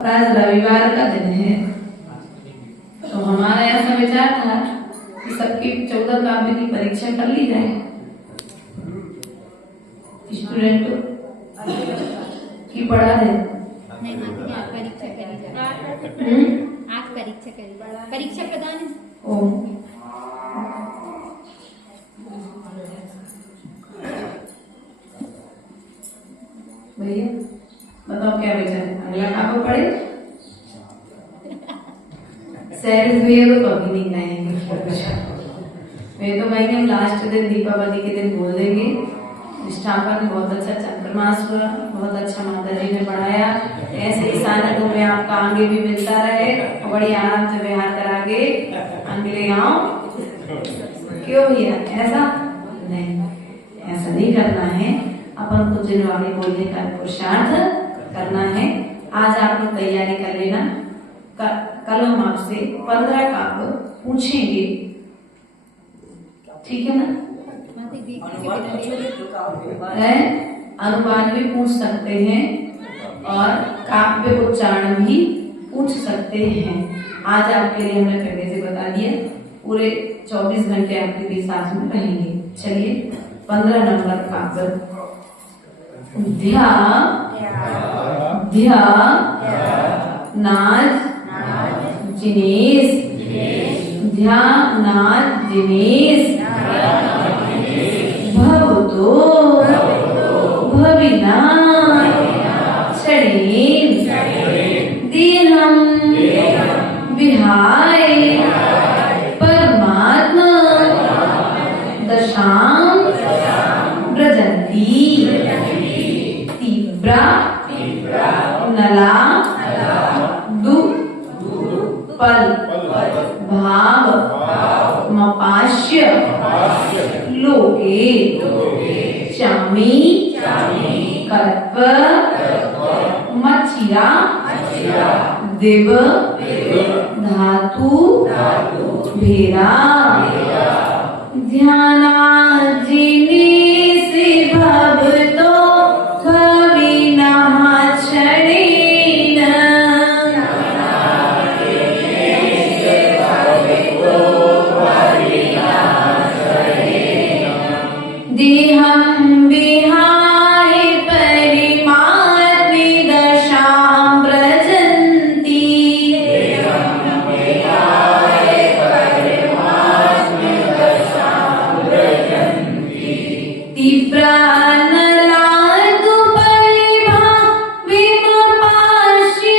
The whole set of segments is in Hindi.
आज रविवार का दिन है, तो हमारा ऐसा विचार था कि सबकी 14 काव्य की परीक्षा कर ली जाए। स्टूडेंट की पढ़ा दे नहीं परीक्षा करी जाए। आज परीक्षा करी परीक्षा प्रदान ओ भैया बताओ क्या विचार है? अगला काव्य पढ़े। सैरिस भैया तो कभी नहीं गाएंगे। वे तो कहेंगे हम लास्ट दिन दीपावली के दिन बोल देंगे। निष्ठापन ने बहुत अच्छा चंद्रमास हुआ, बहुत अच्छा माता जी ने पढ़ाया। ऐसे ही सानकों में आपका आगे भी मिलता रहे और बड़ी आराम से विहार करा के आगे ले आओ। क्यों भैया ऐसा नहीं, ऐसा नहीं करना है। अपन को जिनवाणी बोलने का पुरुषार्थ करना है। आज आप लोग तैयारी कर लेना। कल हम आपसे 15 काव्य पूछेंगे, ठीक है ना? अनुवाद भी पूछ सकते हैं और काव्य उच्चारण भी पूछ सकते हैं। आज आपके लिए हमने पहले से बता दिया। पूरे 24 घंटे आपके बीच साथ में रहेंगे। चलिए 15 नंबर काव्य। ध्या ध्या नाज जिनेश, ध्या नाज जिनेश, भवतो भविना क्षणेन देहं विहाय परमात्मा दशां व्रजन्ति। तीव्रा नला दुपल भाव मपाश्य लोके चामी कल्प मच्छिरा दिव धातु भेरा ध्यानाजिनी से भवतो भविनः क्षणेन देहं विहाय परिमात्मे दशां व्रजन्ति। तीव्रा नला दुपलिभा विमपाश्य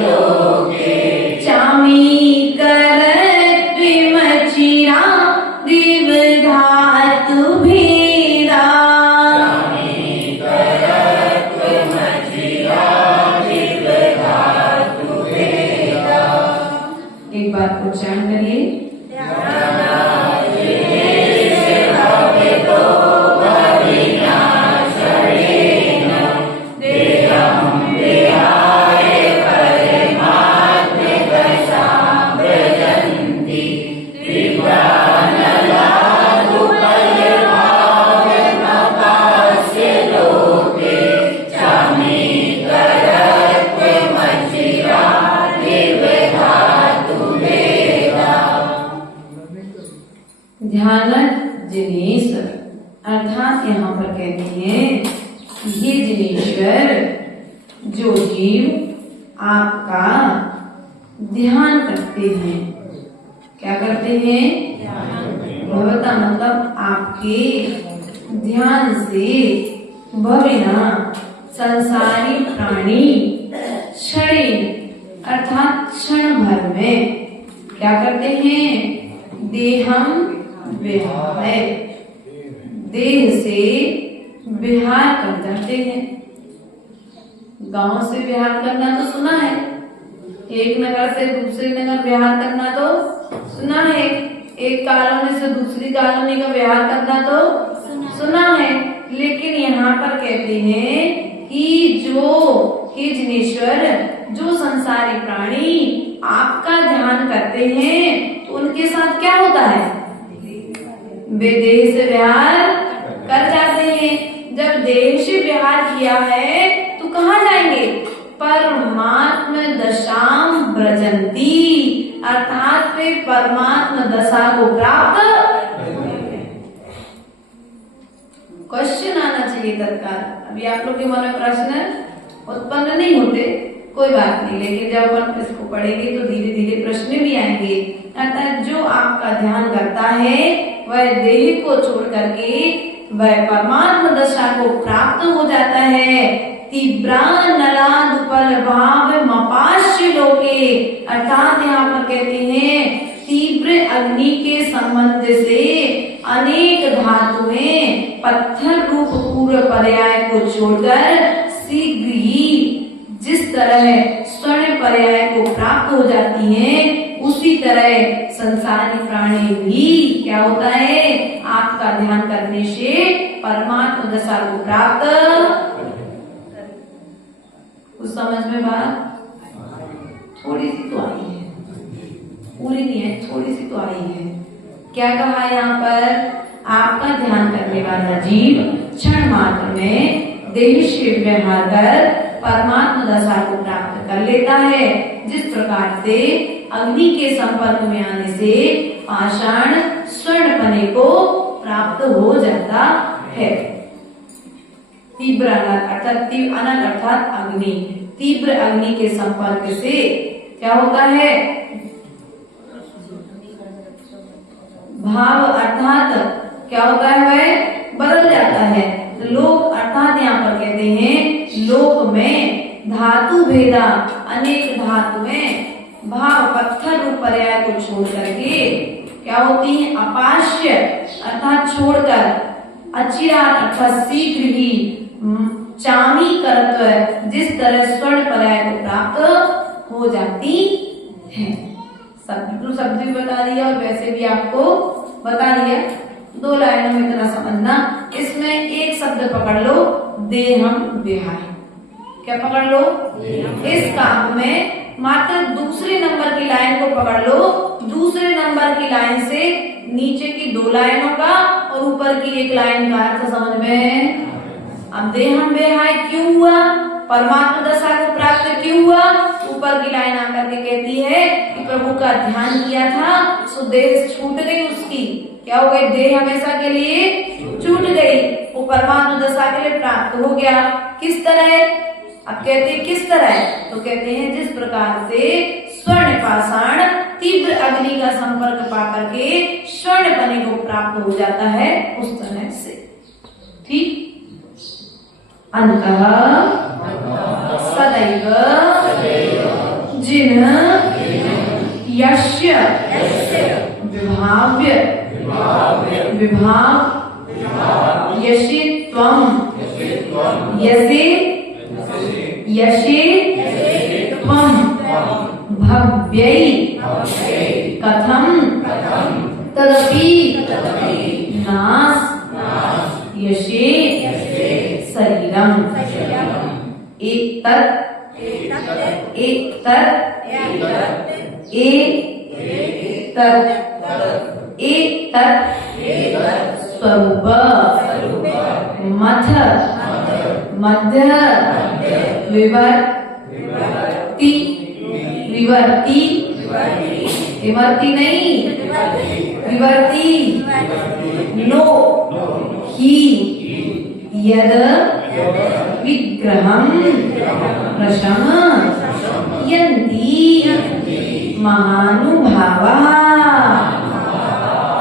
लोके चामी करत्विमचिरा दिव धातु भेदा। एक बार उच्चारण करिए। ध्यान जिनेश अर्थात यहाँ पर कहते हैं ये जिनेश्वर जो जीव आपका ध्यान करते हैं। क्या करते हैं? भवता मतलब आपके ध्यान से भविना संसारी प्राणी क्षण अर्थात क्षण भर में क्या करते हैं? देहम विहाय देह से विहार कर जाते हैं। गांव से विहार करना तो सुना है, एक नगर से दूसरे नगर विहार करना तो सुना है, एक कॉलोनी से दूसरी कॉलोनी का विहार करना तो सुना है। लेकिन यहाँ पर कहते हैं कि जो हे जिनेश्वर जो संसारी प्राणी आपका ध्यान करते हैं तो उनके साथ क्या होता है? वे देह से विहार कर जाते हैं। जब देह से विहार किया है तो कहाँ जाएंगे? परमात्म दशाम ब्रजंती, अर्थात वे परमात्म दशा को प्राप्त। क्वेश्चन आना चाहिए तत्काल। अभी आप लोग के मन में प्रश्न उत्पन्न नहीं होते, कोई बात नहीं, लेकिन जब अपन इसको पढ़ेंगे तो धीरे धीरे प्रश्न भी आएंगे। अर्थात जो आपका ध्यान करता है वह देह को छोड़ करके वह परमात्मा दशा को प्राप्त हो जाता है। तीव्रा नलादुपल भाव मपाश्य लोके, अर्थात यहाँ पर कहते हैं तीव्र अग्नि के संबंध से अनेक धातुएं पत्थर रूप पूर्व पर्याय को छोड़कर शीघ्र ही जिस तरह स्वर्ण पर्याय को प्राप्त हो जाती हैं, उसी तरह संसारी प्राणी भी क्या होता है? आपका ध्यान करने से परमात्मा दशा को प्राप्त। कुछ समझ में बात थोड़ी सी तो आई है, पूरी नहीं है, थोड़ी सी तो आई है। क्या कहा यहाँ पर? आपका ध्यान करने वाला जीव क्षण मात्र में देह से व्यवहार कर परमात्मा दशा को प्राप्त कर लेता है। जिस प्रकार से अग्नि के संपर्क में आने से पाषाण स्वर्ण पने को प्राप्त हो जाता है। तीव्र अनल अर्थात अनल अर्थात अग्नि, तीव्र अग्नि के संपर्क से क्या होता है? भाव अर्थात क्या होता है? वह बदल जाता है। तो लोक अर्थात यहाँ पर कहते हैं लोक में धातु भेदा, अनेक धातुएं भाव पत्थर रूप पर्याय को छोड़ करके क्या होती हैं? अपाश्य अर्थात छोड़कर, अचिरात अर्थात शीघ्र ही, चामी करत्व जिस तरह स्वर्ण पर्याय को प्राप्त हो जाती है। शब्द भी बता दिया और वैसे भी आपको बता दिया। 2 लाइनों में इतना समझना। इसमें एक शब्द पकड़ लो, देहम विहाय। क्या पकड़ लो? इस काम में मात्र दूसरे नंबर की लाइन को पकड़ लो। दूसरे नंबर की लाइन से नीचे की 2 लाइनों का और ऊपर की 1 लाइन का अर्थ समझ में। अब देहम विहाय क्यों हुआ? परमात्मा दशा को प्राप्त क्यों हुआ? ऊपर की लाइन आकर के कहती है कि प्रभु का ध्यान किया था सो देह छूट गई उसकी। क्या हो गई? देह हमेशा के लिए छूट गई, वो परमात्मा दशा के लिए प्राप्त हो गया। किस तरह? अब कहते हैं किस तरह? तो कहते हैं जिस प्रकार से स्वर्ण पाषाण तीव्र अग्नि का संपर्क पा करके स्वर्ण पने को प्राप्त हो जाता है, उस तरह से। ठीक। अंतः सदैव जिन यस्य विभाव्य विभाव यशे त्वं यसे यशे त्वं भव्यै कथं तदपि नास यशे शरीरम एक तत् एक तत् स्वरूप मथ मध्य विवर्ती विवर्ती विवर्ती नहीं विवर्ती नो ही यद विग्रहं प्रशमयन्ति महानुभावाः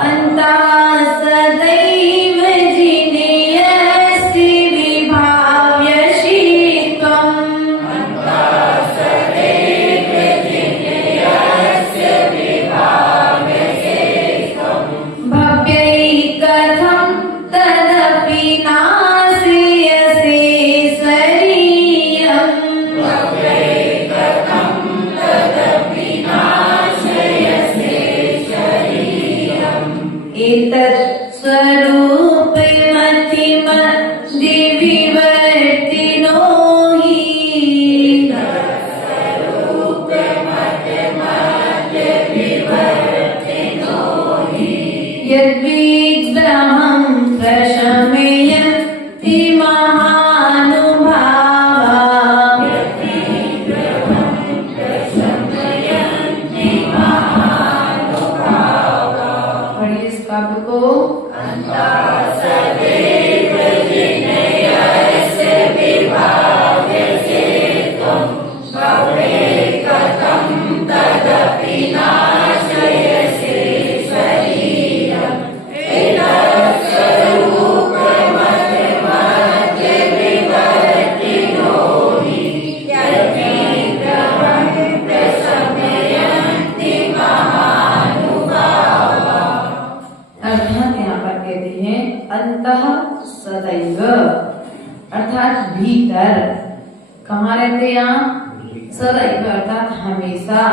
अन्ताः सदैव जिनेयस्य विभाव्यशीत्वम् भव्यै कथं तदपि नास्यसे शरीरम् भव्यै कथं तदपि नास्यसे अंतः सदैव अर्थात भीतर। कहाँ रहते हैं आप? सदैव अर्थात हमेशा।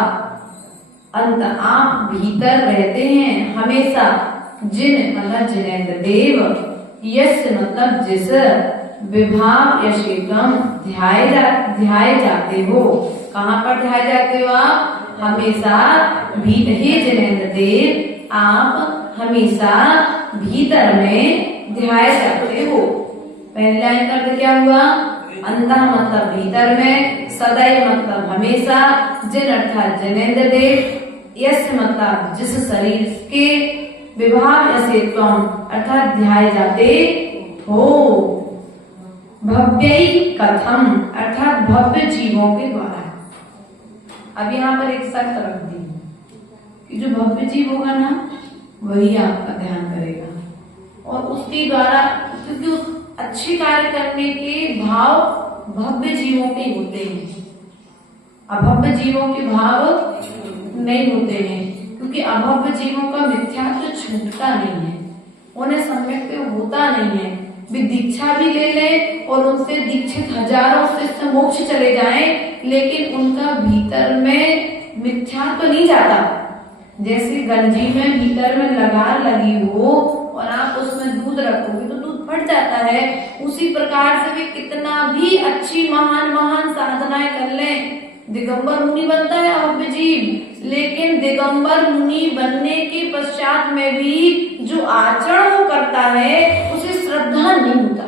अंत आप भीतर रहते हैं हमेशा। जिन मतलब जिनेंद्र देव, यश मतलब जिस, विभाव यशेकम ध्याये जाते हो। कहाँ पर ध्याये जाते हो आप? हमेशा भीतर। हे जिनेंद्र देव, आप हमेशा भीतर में ध्याये जाते हो। पहले लाइन का अर्थ क्या हुआ? अंतः मतलब भीतर में, सदैव मतलब हमेशा, जिन अर्थात जिनेंद्र देव, यश मतलब जिस शरीर के, विभाव यशेत्वम अर्थात ध्याये जाते हो। भव्यै कथम अर्थात भव्य जीवों के द्वारा। अब यहाँ पर एक शर्त रख दी कि जो भव्य जीव होगा ना वही आपका ध्यान करेगा और उसके द्वारा, क्योंकि उस अच्छे कार्य करने के भाव भव्य जीवों के होते हैं, अभव्य जीवों के भाव नहीं होते हैं। क्योंकि अभव्य जीवों का मिथ्यात्व छूटता नहीं है, उन्हें सम्यक होता नहीं है। वे दीक्षा भी ले लें और उनसे दीक्षित हजारों से मोक्ष चले जाएं, लेकिन उनका भीतर में मिथ्यात्व नहीं जाता। जैसे गंजी में भीतर में लगार लगी हो और आप उसमें दूध रखोगे तो दूध फट जाता है, उसी प्रकार से वे कितना भी अच्छी महान महान साधनाएं कर लें, दिगंबर मुनि बनता है अभव्य जीव, लेकिन दिगंबर मुनि बनने के पश्चात में भी जो आचरण वो करता है उसे श्रद्धा नहीं होता।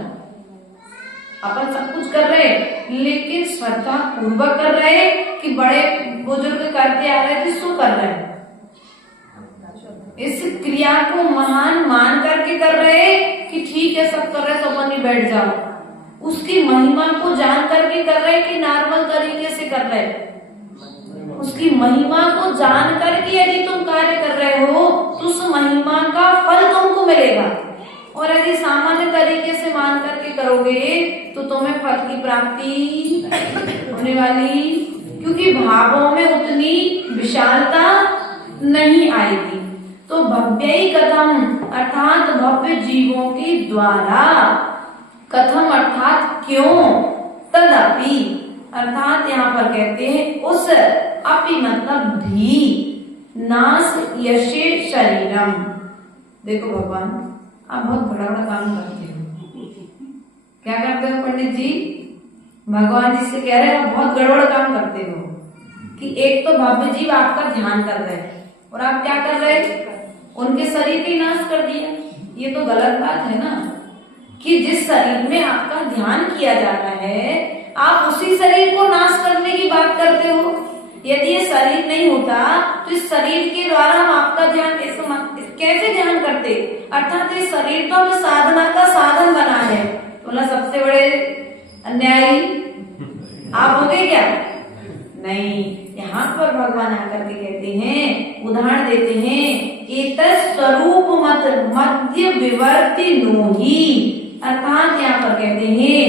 अपन सब कुछ कर रहे लेकिन श्रद्धा पूर्वक कर रहे कि बड़े बुजुर्ग करते आ रहे थे सो कर रहे, इस क्रिया को महान मान करके कर रहे कि ठीक है सब कर रहे तो अपन ही बैठ जाओ, उसकी महिमा को जान करके कर रहे कि नॉर्मल तरीके से कर रहे, उसकी महिमा को जान करके यदि तुम कार्य कर रहे हो तो उस महिमा का फल तुमको मिलेगा। और यदि सामान्य तरीके से मान करके करोगे तो तुम्हें फल की प्राप्ति होने वाली, क्योंकि भावों में उतनी विशालता नहीं आएगी। तो भव्यै कथम अर्थात भव्य जीवों के द्वारा, कथम अर्थात क्यों, तदपि अर्थात यहाँ पर कहते हैं उस, अपि मतलब भी, नास यशे शरीरम। देखो भगवान आप बहुत बड़ा बड़ा काम करते हो। क्या करते हो पंडित जी? भगवान जी से कह रहे हो बहुत गड़बड़ काम करते हो कि एक तो भव्य जीव आपका ध्यान कर रहे हैं और आप क्या कर रहे, उनके शरीर की नाश कर दिया। ये तो गलत बात है ना, कि जिस शरीर में आपका ध्यान किया जा रहा है आप उसी शरीर को नाश करने की बात करते हो। यदि ये शरीर नहीं होता तो इस शरीर के द्वारा हम आपका ध्यान कैसे ध्यान करते? अर्थात ये शरीर तो हमें साधना का साधन बना है। तो सबसे बड़े अन्यायी आप हो गए क्या? नहीं, यहाँ पर भगवान आकर के कहते हैं, उदाहरण देते हैं, एतत् स्वरूप मत मध्य विवर्ति नोहि, अर्थात यहाँ पर कहते हैं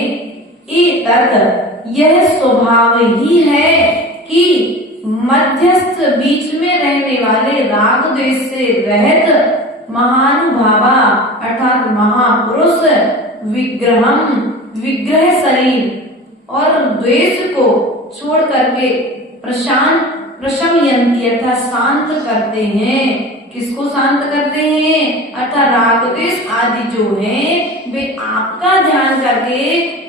एतत् यह स्वभाव ही है कि मध्यस्थ बीच में रहने वाले राग द्वेष से रहित महानुभावा अर्थात महापुरुष विग्रहम विग्रह शरीर और द्वेष को छोड़ करके प्रशमयन्ति अर्थात शांत करते हैं। किसको शांत करते हैं? अर्थात राग द्वेष आदि जो हैं वे आपका ध्यान करके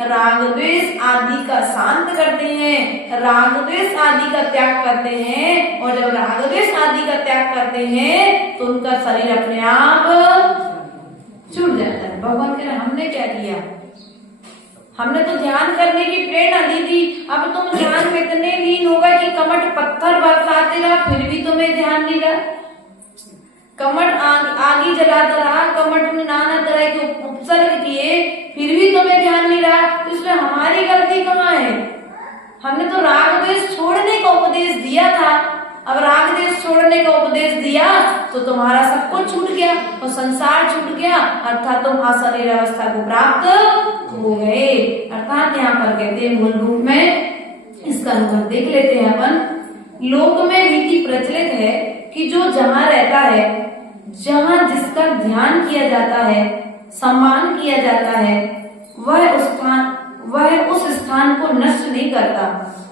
राग द्वेष आदि का शांत करते हैं, राग द्वेष आदि का त्याग करते हैं। और जब राग द्वेष आदि का त्याग करते हैं तो उनका शरीर अपने आप छूट जाता है। भगवान कह रहे हमने क्या किया? हमने तो ध्यान करने की प्रेरणा दी थी, अब तुम ध्यान में इतने लीन होगा कि कमट पत्थर बरसाते रहा फिर भी तुम्हें ध्यान नहीं रहा, कमट आगी जलाता रहा, कमट में नाना तरह के उपसर्ग किए फिर भी तुम्हें ध्यान नहीं रहा, तो इसमें हमारी गलती कहाँ है? हमने तो राग द्वेष छोड़ने का उपदेश दिया था, अब राग द्वेष छोड़ने का उपदेश दिया तो तुम्हारा सब कुछ छूट गया और संसार छूट गया, अर्थात तुम अशरीर अवस्था को प्राप्त हो गए। अर्थात यहाँ पर कहते हैं मूल रूप में इसका अनुभव देख लेते हैं अपन। लोक में रीति प्रचलित है कि जो जहाँ रहता है, जहाँ जिसका ध्यान किया जाता है सम्मान किया जाता है, वह उस स्थान को नष्ट नहीं करता,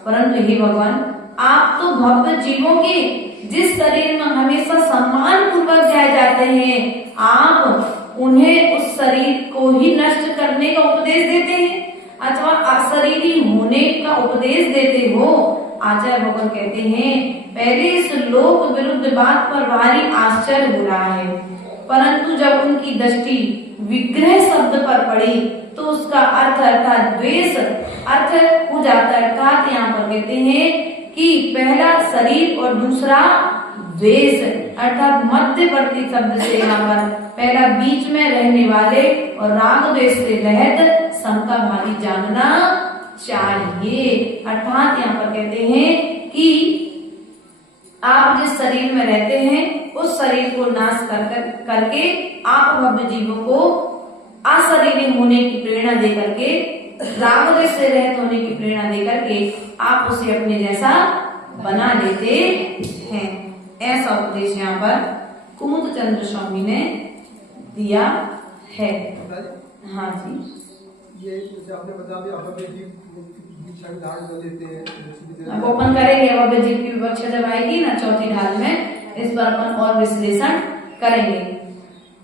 परंतु हे भगवान, आप तो भक्त जीवों के जिस शरीर में हमेशा सम्मान पूर्वक जाए जाते हैं, आप उन्हें उस शरीर को ही नष्ट करने का उपदेश देते हैं अथवा अशरीरी होने का उपदेश देते हो। आचार्य भगवान कहते हैं, पहले इस लोक विरुद्ध बात पर भारी आश्चर्य हो रहा है, परंतु जब उनकी दृष्टि विग्रह शब्द पर पड़ी तो उसका अर्थ अर्थात द्वेष अर्थ हो जाता है। अर्थात यहाँ पर कहते हैं कि पहला शरीर और दूसरा द्वेष, अर्थात मध्यवर्ती शब्द से यहाँ पर पहला बीच में रहने वाले और राग द्वेष से रहित समता भावी जानना चाहिए। अर्थात यहाँ पर कहते हैं कि आप जिस शरीर में रहते हैं उस शरीर को नाश करके आप भव्य जीवों को अशरीरी होने की प्रेरणा दे करके, राग द्वेष से रहित होने की प्रेरणा दे करके आप उसे अपने जैसा बना लेते हैं। ऐसा उपदेश यहाँ पर कुमुद चंद्र स्वामी ने दिया है। हाँ जी, ये आपने बताया अभव्य जीव धारण कर लेते हैं। अब अपन करेंगे अभव्य जीव की विवक्षा जब आएगी ना चौथी ढाल में, इस पर अपन और विश्लेषण करेंगे।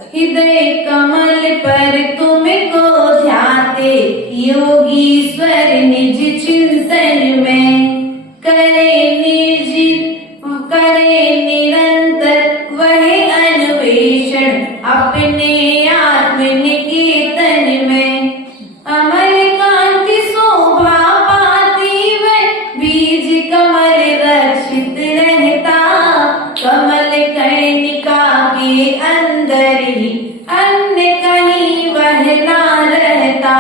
हृदय कमल पर तुमको ध्याते योगीश्वर निज चिंतन में, करे निरंतर वह अन्वेषण अपने आत्म निकेतन में। अमर कांति शोभा पाती वह बीज कमल रक्षित रहता, कमल कर्णिका के अंदर ही अन्य कहीं वह ना रहता।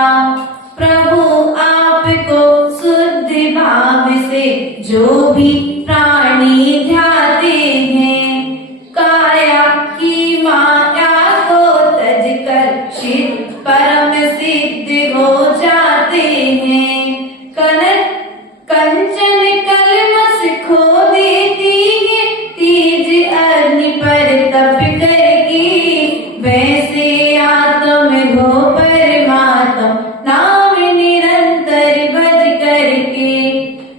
प्रभु आपको शुद्ध भाव से जो भी प्राणी ध्याते हैं, काया की माया को तज कर चित परम सिद्ध हो जाते हैं। कंचन कलमस खो देती है तेज अग्नि पर तप करके, वैसे आत्म हो परमात्म नाम निरंतर भज करके।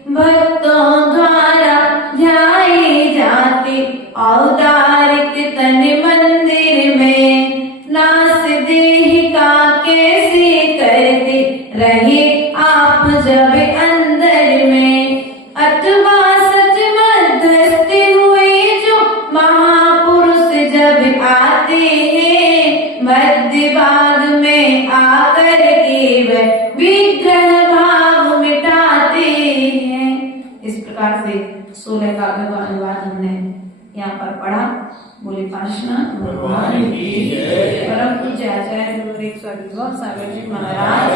भक्तों द्वारा ध्याए जाते औदारिक तन मंदिर में, नास देह का कैसे करते रहे आप जब अंदर में। अथवा सच मध्यस्थ हुए जो महापुरुष जब आते हैं, मध्य भाग में आकर के वह विग्रह भाव मिटाते हैं। इस प्रकार से 16 काव्यों का अनुवाद हमने यहाँ पर पढ़ा। बोले पार्श्वनाथ भगवान की जय। परम पूज्य आचार्य गुरु सागर जी महाराज